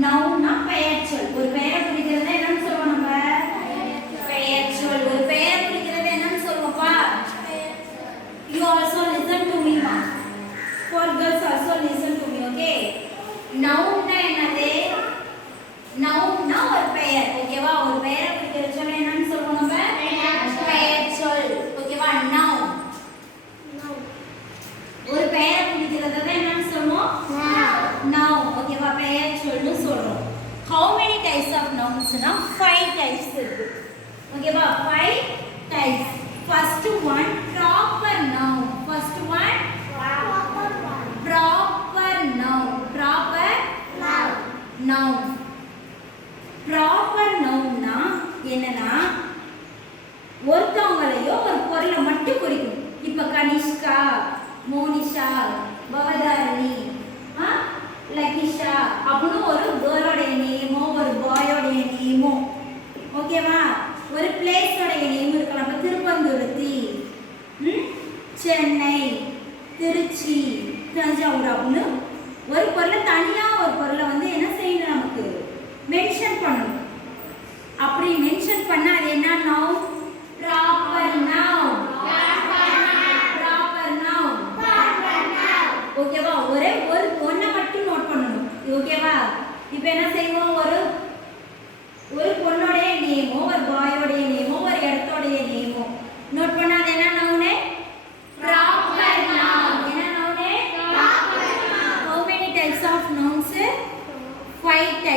நவுன்னா பெயர்ச்சொல். ஒரு பெயரை குறிக்கிறது என்னன்னு சொல்லுவோம் நம்ம? பெயர்ச்சொல். ஒரு பெயரை குறிக்கிறது என்னன்னு சொல்லுவோம்ப்பா? You also listen to me, ma. For girls also listen to me, okay? நவுன்னா என்னது? நவுன்னா ஒரு பெயர், ஓகேவா? ஒரு பெயரை குறிக்கிற சொல் என்னன்னு சொல்லுவோம் நம்ம? பெயர்ச்சொல், ஓகேவா? நவுன். ஒரு பெயரை குறிக்கிறது என்னன்னு சொல்லுவோம்? நவுன், ஓகேவா? பெயர்ச்சொல்னு சொல்றோம். How many types of nouns னா 5 types இருக்கு, ஓகேவா? 5 types. First one proper noun. First one proper noun. Proper noun. Noun. Proper noun னா என்னன்னா ஒருத்தவங்களையோ ஒரு பொருளை மட்டும் குறிக்கும். இப்ப கனிஷ்கா, மோனிஷா, பவதாரணி, லகிஷா அப்படின்னு ஒரு கேர்ளோட நேமோ ஒரு பாயோட நேமோ, ஓகேவா? ஒரு பிளேஸோட நேம் இருக்கலாம். இப்ப திருப்பந்துருத்தி, சென்னை, திருச்சி, தஞ்சாவூர் அப்படின்னு ஒரு பொருளை தனியா ஒரு பொருளை வந்து என்ன செய்யணும், நமக்கு மென்ஷன் பண்ணணும். அப்படி மென்ஷன் பண்ணா அது என்ன noun? Proper noun. Proper noun. ஓகேவா? ஒரு ஒன்றை மட்டும் நோட் பண்ணணும், ஓகேவா? இப்போ என்ன செய்வோம்? ஒரு பொண்ணோடைய நேமோ ஒரு பாயோடைய நேமோ ஒரு இடத்தோடைய நேமோ நோட் பண்ணா அது என்ன நவுனே? Proper noun. என்ன நவுனே? How many types of nouns? 5 types.